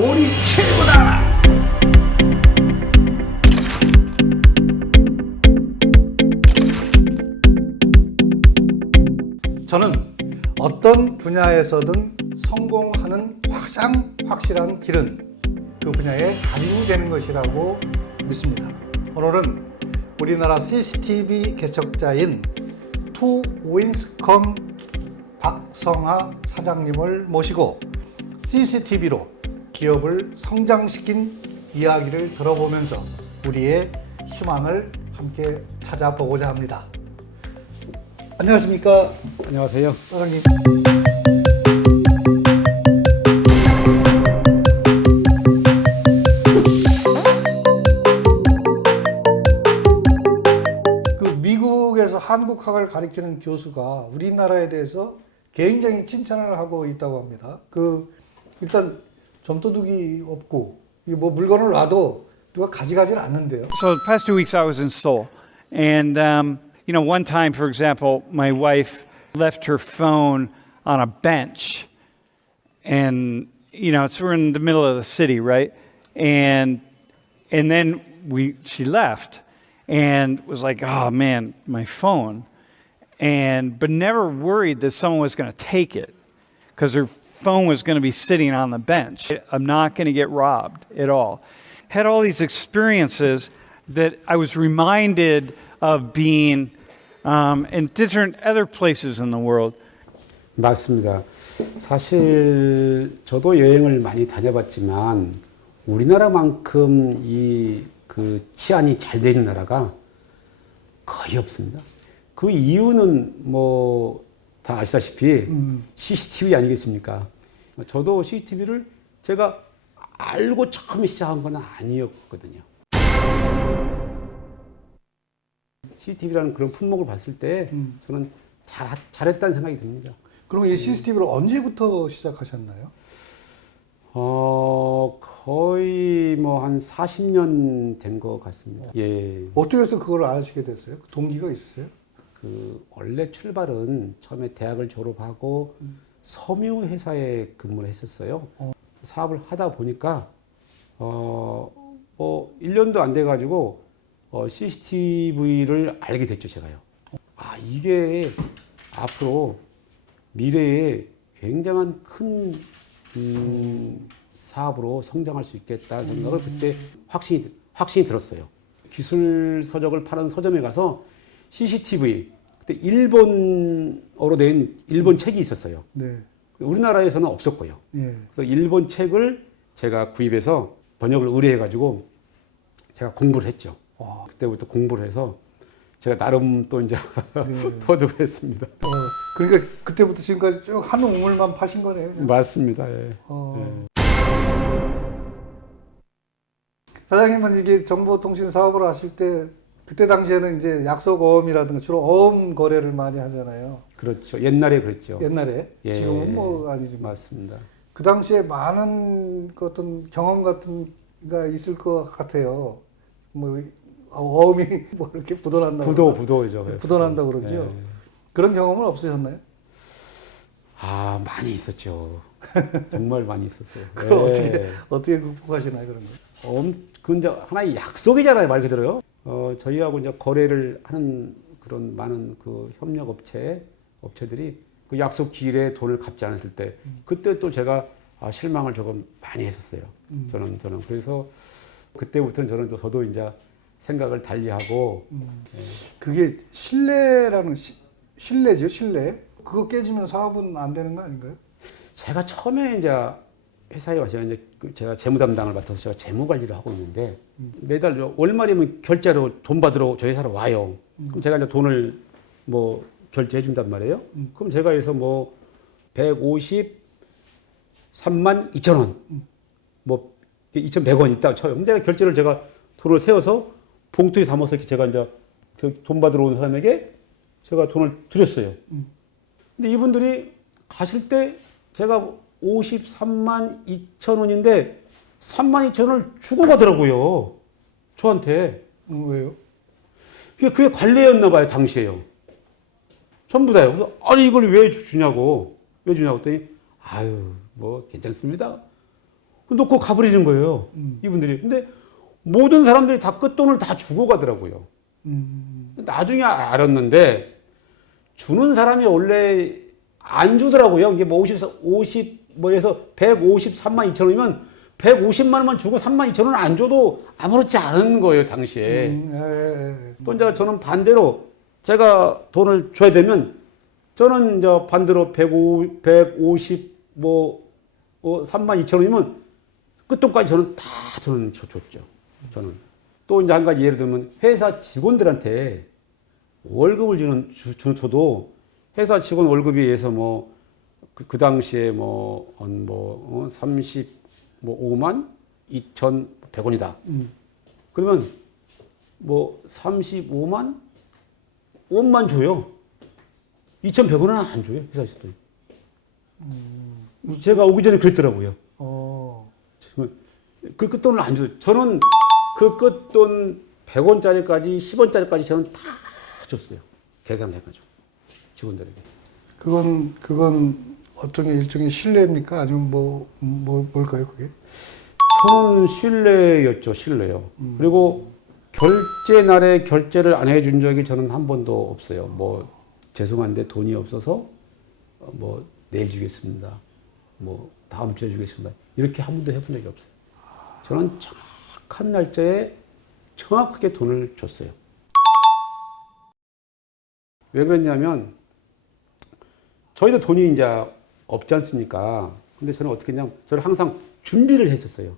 돈이 최고다. 저는 어떤 분야에서든 성공하는 가장 확실한 길은 그 분야의 달인이 되는 것이라고 믿습니다. 오늘은 우리나라 CCTV 개척자인 투윈스컴 박성하 사장님을 모시고 CCTV로 기업을 성장시킨 이야기를 들어보면서 우리의 희망을 함께 찾아보고자 합니다. 안녕하십니까? 안녕하세요. 사장님. 그 미국에서 한국학을 가르치는 교수가 우리나라에 대해서 굉장히 칭찬을 하고 있다고 합니다. 일단 점도둑이 없고 뭐 물건을 놔도 누가 가져가질 않는데요. So the past 2 weeks I was in Seoul, and one time, for example, my wife left her phone on a bench, and so we're in the middle of the city, right? And then she left, and was like, oh man, my phone, but never worried that someone was going to take it, because her phone was going to be sitting on the bench. I'm not going to get robbed at all. Had all these experiences that I was reminded of being in different other places in the world. 맞습니다. 사실 저도 여행을 많이 다녀봤지만 우리나라만큼 그 치안이 잘 되는 나라가 거의 없습니다. 그 이유는 뭐 다 아시다시피 CCTV 아니겠습니까? 저도 CCTV를 제가 알고 처음에 시작한 건 아니었거든요. CCTV라는 그런 품목을 봤을 때 저는 잘했다는 생각이 듭니다. 그럼 이 CCTV를 언제부터 시작하셨나요? 거의 뭐 한 40년 된 것 같습니다. 예. 어떻게 해서 그걸 아시게 됐어요? 동기가 있으세요? 원래 출발은 처음에 대학을 졸업하고 섬유 회사에 근무를 했었어요. 사업을 하다 보니까 뭐 1년도 안 돼 가지고 CCTV를 알게 됐죠, 제가요. 이게 앞으로 미래에 굉장한 큰 사업으로 성장할 수 있겠다는 생각을 그때 확신이 들었어요. 기술 서적을 파는 서점에 가서 CCTV, 그때 일본어로 된 일본 책이 있었어요. 네. 우리나라에서는 없었고요. 예. 그래서 일본 책을 제가 구입해서 번역을 의뢰해가지고 제가 공부를 했죠. 그때부터 공부를 해서 제가 나름 또 이제 터득을 했습니다. 그러니까 그때부터 지금까지 쭉 한 우물만 파신 거네요. 그냥. 맞습니다. 예. 사장님은 이게 정보통신 사업을 하실 때 그때 당시에는 이제 약속 어음이라든가 주로 어음 거래를 많이 하잖아요. 그렇죠. 옛날에 그랬죠. 옛날에. 예. 지금은 뭐 아니지만. 맞습니다. 그 당시에 많은 어떤 경험 같은 가 있을 것 같아요. 뭐 어음이 뭐 이렇게 부도난다. 부도죠. 부도난다 그러죠. 예. 그런 경험은 없으셨나요? 많이 있었죠. 정말 많이 있었어요. 그걸 예. 어떻게 극복하시나요, 그런 거? 그 이제 하나의 약속이잖아요, 말 그대로요. 저희하고 이제 거래를 하는 그런 많은 그 협력 업체들이 그 약속 기일에 돈을 갚지 않았을 때, 그때 또 제가 실망을 조금 많이 했었어요. 저는 그래서 그때부터는 저도 이제 생각을 달리하고. 예. 그게 신뢰죠, 신뢰. 그거 깨지면 사업은 안 되는 거 아닌가요? 제가 처음에 이제 회사에 와서 이제 제가 재무 담당을 맡아서 제가 재무 관리를 하고 있는데 매달 월말이면 결제로 돈 받으러 저희 회사로 와요. 그럼 제가 이제 돈을 뭐 결제해 준단 말이에요. 그럼 제가 해서 뭐 153만 2천 원, 뭐 2,100원 있다고 쳐요. 그럼 제가 제가 돈을 세워서 봉투에 담아서 이렇게 제가 이제 돈 받으러 온 사람에게 제가 돈을 드렸어요. 근데 이분들이 가실 때 제가 53만 2천 원인데 3만 2천 원을 주고 가더라고요. 저한테. 왜요? 그게 관례였나 봐요, 당시에요. 전부 다요. 그래서 아니 이걸 왜 주냐고. 왜 주냐고 했더니 뭐 괜찮습니다. 놓고 가버리는 거예요. 이분들이. 근데 모든 사람들이 다 끝돈을 다 주고 가더라고요. 나중에 알았는데 주는 사람이 원래 안 주더라고요. 이게 뭐 50 뭐에서 153만 2천 원이면 150만 원만 주고 3만 2천 원 안 줘도 아무렇지 않은 거예요, 당시에. 또 이제 저는 반대로 제가 돈을 줘야 되면 저는 이제 반대로 150 3만 2천 원이면 끝돈까지 저는 줬죠. 저는. 또 이제 한 가지 예를 들면 회사 직원들한테 월급을 줘도 회사 직원 월급에 의해서 그 당시에 35만 2,100원이다. 그러면 35만 원만 줘요. 2,100원은 안 줘요, 회사에서도. 제가 오기 전에 그랬더라고요. 그 끝돈을 안 줘요. 저는 그 끝돈 100원짜리까지 10원짜리까지 저는 다 줬어요. 계산을 해가지고 직원들에게. 그건 어떤 일종의 신뢰입니까? 아니면 뭘까요, 그게? 저는 신뢰였죠, 신뢰요. 그리고 결제 날에 결제를 안 해준 적이 저는 한 번도 없어요. 죄송한데 돈이 없어서 내일 주겠습니다. 다음 주에 주겠습니다. 이렇게 한 번도 해본 적이 없어요. 저는 정확한 날짜에 정확하게 돈을 줬어요. 왜 그랬냐면 저희도 돈이 이제 없지 않습니까? 근데 저는 어떻게 했냐면 저는 항상 준비를 했었어요.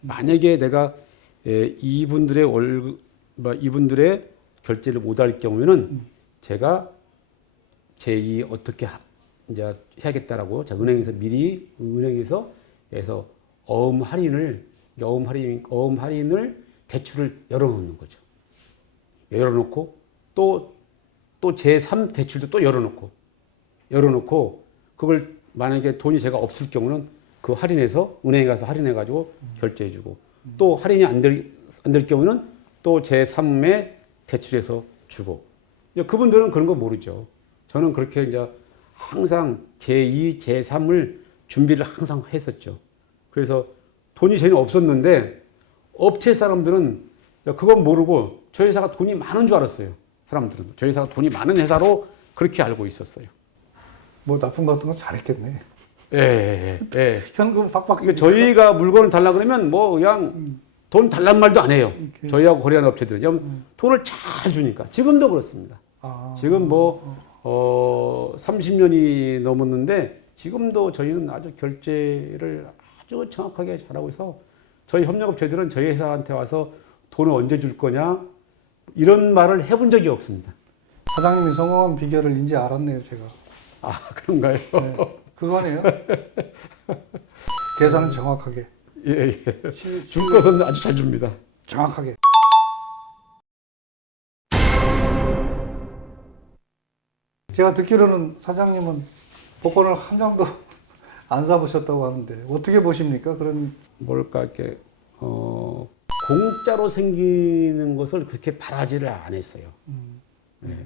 만약에 내가 이분들의 이분들의 결제를 못 할 경우에는 제가 제2 어떻게 이제 해야겠다라고 제가 미리 은행에서 어음 할인을 대출을 열어놓는 거죠. 열어놓고 또 제3 대출도 또 열어놓고 그걸 만약에 돈이 제가 없을 경우는 그 할인해서 은행에 가서 할인해가지고 결제해주고 또 할인이 안 될 경우는 또 제3의 대출해서 주고 그분들은 그런 거 모르죠. 저는 그렇게 이제 항상 제2, 제3을 준비를 항상 했었죠. 그래서 돈이 전혀 없었는데 업체 사람들은 그건 모르고 저희 회사가 돈이 많은 줄 알았어요. 사람들은 저희 회사가 돈이 많은 회사로 그렇게 알고 있었어요. 납품 같은 거 잘했겠네. 예. 현금 팍팍. 그러니까 저희가 물건을 달라 그러면 그냥 돈 달란 말도 안 해요. 이렇게. 저희하고 거래하는 업체들은 돈을 잘 주니까. 지금도 그렇습니다. 지금 30년이 넘었는데 지금도 저희는 아주 결제를 아주 정확하게 잘하고 있어. 저희 협력업체들은 저희 회사한테 와서 돈을 언제 줄 거냐 이런 말을 해본 적이 없습니다. 사장님이 성공한 비결을 이제 알았네요, 제가. 그런가요? 네. 그거네요. 계산은 정확하게. 예. 줄 것은 아주 잘 줍니다. 정확하게. 제가 듣기로는 사장님은 복권을 한 장도 안 사보셨다고 하는데 어떻게 보십니까? 그런 이렇게 공짜로 생기는 것을 그렇게 바라지를 안 했어요. 네.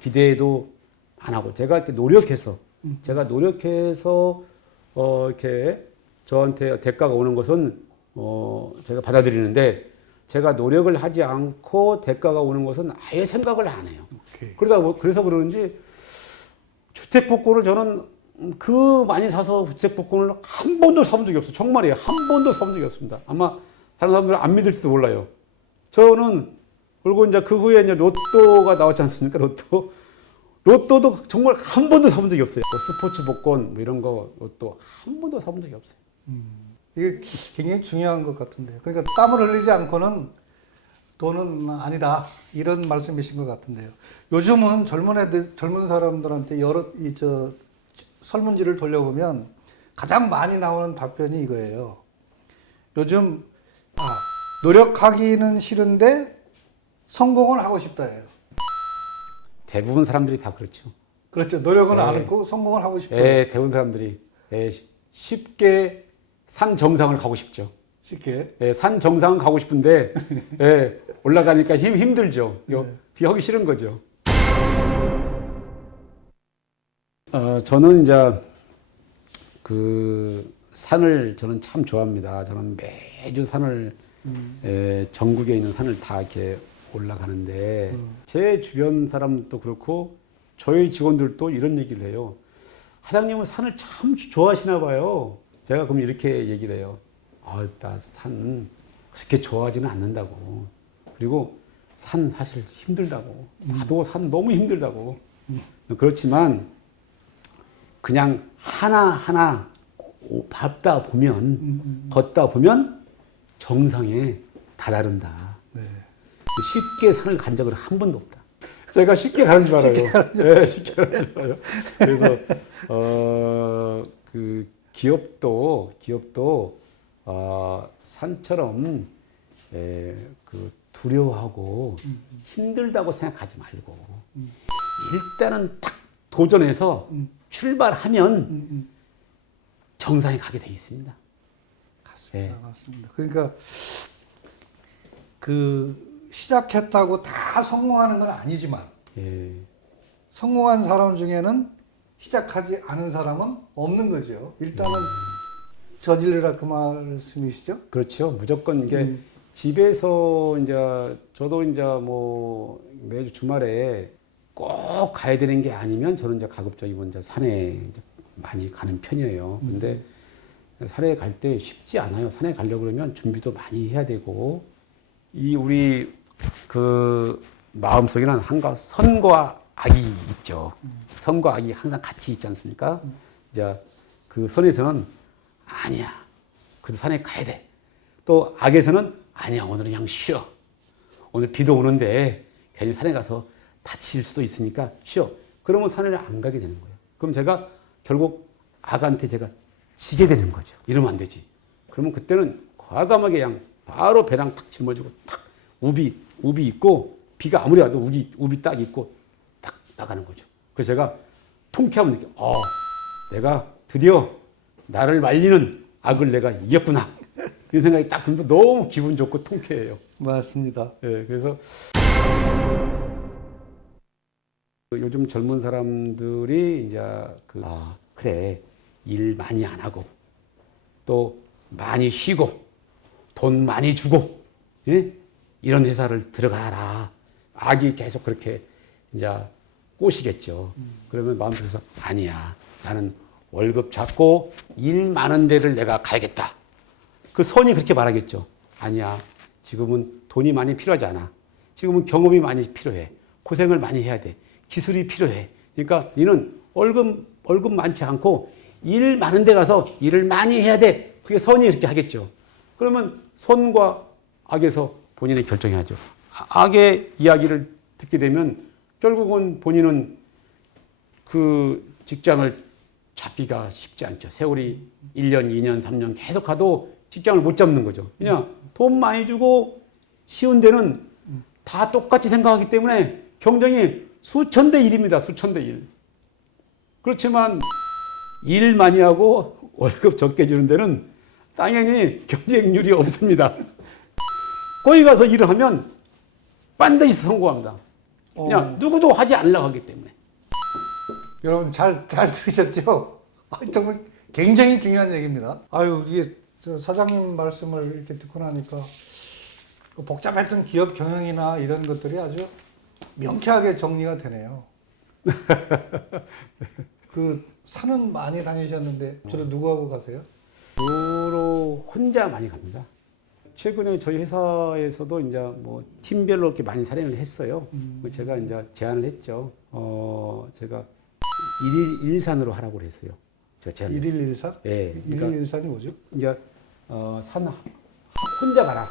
기대도 안 하고 제가 이렇게 노력해서 이렇게 저한테 대가가 오는 것은 제가 받아들이는데 제가 노력을 하지 않고 대가가 오는 것은 아예 생각을 안 해요. 그래서 그러는지 주택 복권을 저는 많이 사서 주택 복권을 한 번도 사본 적이 없어요. 정말이에요. 한 번도 사본 적이 없습니다. 아마 다른 사람들은 안 믿을지도 몰라요. 저는 그리고 이제 그 후에 이제 로또가 나왔지 않습니까? 로또도 정말 한 번도 사본 적이 없어요. 스포츠 복권 이런 거 로또 한 번도 사본 적이 없어요. 이게 굉장히 중요한 것 같은데요. 그러니까 땀을 흘리지 않고는 돈은 아니다 이런 말씀이신 것 같은데요. 요즘은 젊은 사람들한테 설문지를 돌려보면 가장 많이 나오는 답변이 이거예요. 요즘 노력하기는 싫은데 성공을 하고 싶다예요. 대부분 사람들이 다 그렇죠. 그렇죠. 노력은 안 했고 성공을 하고 싶다. 대부분 사람들이 쉽게 산 정상을 가고 싶죠. 쉽게. 산 정상은 가고 싶은데 올라가니까 힘들죠. 그게 하기 싫은 거죠. 저는 이제 산을 저는 참 좋아합니다. 저는 매주 산을 전국에 있는 산을 다 이렇게 올라가는데 제 주변 사람도 그렇고 저희 직원들도 이런 얘기를 해요. 사장님은 산을 참 좋아하시나 봐요. 제가 그럼 이렇게 얘기를 해요. 아, 나 산 그렇게 좋아하지는 않는다고. 그리고 산 사실 힘들다고. 나도 산 너무 힘들다고. 그렇지만 그냥 하나하나 밟다 보면 걷다 보면 정상에 다다른다. 네. 쉽게 산을 간 적은 한 번도 없다. 제가 쉽게 가는 줄 알아요. 네, 쉽게 가는 줄 알아요. 그래서 그 기업도 산처럼 그 두려워하고 힘들다고 생각하지 말고 일단은 딱 도전해서 출발하면 정상에 가게 돼 있습니다. 예. 맞습니다. 그러니까 그 시작했다고 다 성공하는 건 아니지만 예. 성공한 사람 중에는 시작하지 않은 사람은 없는 거죠. 일단은 저질러라 그 말씀이시죠? 그렇죠. 무조건 이게 집에서 이제 저도 이제 뭐 매주 주말에 꼭 가야 되는 게 아니면 저는 이제 가급적이면 이제 산에 이제 많이 가는 편이에요. 근데 산에 갈 때 쉽지 않아요. 산에 가려고 그러면 준비도 많이 해야 되고 이 우리 그 마음속에는 한가 선과 악이 있죠. 선과 악이 항상 같이 있지 않습니까? 이제 그 선에서는 아니야. 그래도 산에 가야 돼. 또 악에서는 아니야. 오늘은 그냥 쉬어. 오늘 비도 오는데 괜히 산에 가서 다칠 수도 있으니까 쉬어. 그러면 산에 안 가게 되는 거예요. 그럼 제가 결국 악한테 제가 지게 되는 거죠. 이러면 안 되지. 그러면 그때는 과감하게 그냥 바로 배랑 탁 짊어지고 탁 우비 있고 비가 아무리 와도 우비 딱 있고 딱 나가는 거죠. 그래서 제가 통쾌함을 느껴. 내가 드디어 나를 말리는 악을 내가 이겼구나. 이런 생각이 딱 들면서 너무 기분 좋고 통쾌해요. 맞습니다. 예, 그래서 요즘 젊은 사람들이 이제 그래 일 많이 안 하고 또 많이 쉬고 돈 많이 주고 예? 이런 회사를 들어가라. 악이 계속 그렇게 이제 꼬시겠죠. 그러면 마음속에서 아니야. 나는 월급 잡고 일 많은 데를 내가 가야겠다. 그 선이 그렇게 말하겠죠. 아니야. 지금은 돈이 많이 필요하지 않아. 지금은 경험이 많이 필요해. 고생을 많이 해야 돼. 기술이 필요해. 그러니까 너는 월급 많지 않고 일 많은 데 가서 일을 많이 해야 돼. 그게 선이 그렇게 하겠죠. 그러면 선과 악에서 본인이 결정해야죠. 악의 이야기를 듣게 되면 결국은 본인은 그 직장을 잡기가 쉽지 않죠. 세월이 1년, 2년, 3년 계속 가도 직장을 못 잡는 거죠. 그냥 돈 많이 주고 쉬운 데는 다 똑같이 생각하기 때문에 경쟁이 수천 대 1입니다. 수천 대 1. 그렇지만 일 많이 하고 월급 적게 주는 데는 당연히 경쟁률이 없습니다. 거기 가서 일을 하면 반드시 성공합니다. 그냥 누구도 하지 않으려고 하기 때문에. 여러분 잘 들으셨죠? 정말 굉장히 중요한 얘기입니다. 아유, 이게 저 사장님 말씀을 이렇게 듣고 나니까 복잡했던 기업 경영이나 이런 것들이 아주 명쾌하게 정리가 되네요. 그 산은 많이 다니셨는데 주로 누구하고 가세요? 주로 혼자 많이 갑니다. 최근에 저희 회사에서도 이제 뭐 팀별로 이렇게 많이 사령을 했어요. 제가 이제 제안을 했죠. 제가 일일 일산으로 하라고 했어요. 제가 제안을. 일일 일산? 예. 그러니까 일일 일산이 뭐죠? 이제 산 혼자 가라.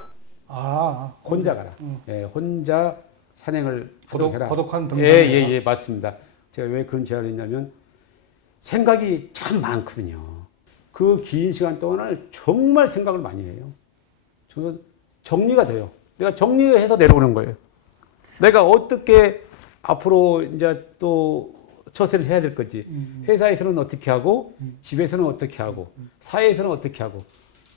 혼자 가라. 예, 혼자 산행을 해라. 고독한 등산. 예, 맞습니다. 제가 왜 그런 제안을 했냐면 생각이 참 많거든요. 그 긴 시간 동안을 정말 생각을 많이 해요. 저는 정리가 돼요. 내가 정리해서 내려오는 거예요. 내가 어떻게 앞으로 이제 또 처세를 해야 될 건지, 회사에서는 어떻게 하고, 집에서는 어떻게 하고, 사회에서는 어떻게 하고,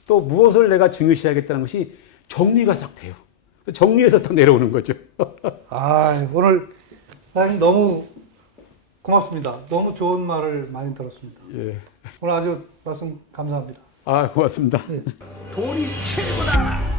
또 무엇을 내가 중요시해야겠다는 것이 정리가 싹 돼요. 정리해서 딱 내려오는 거죠. 오늘 사장님 너무 고맙습니다. 너무 좋은 말을 많이 들었습니다. 예. 오늘 아주 말씀 감사합니다. 아, 고맙습니다. 돈이 최고다.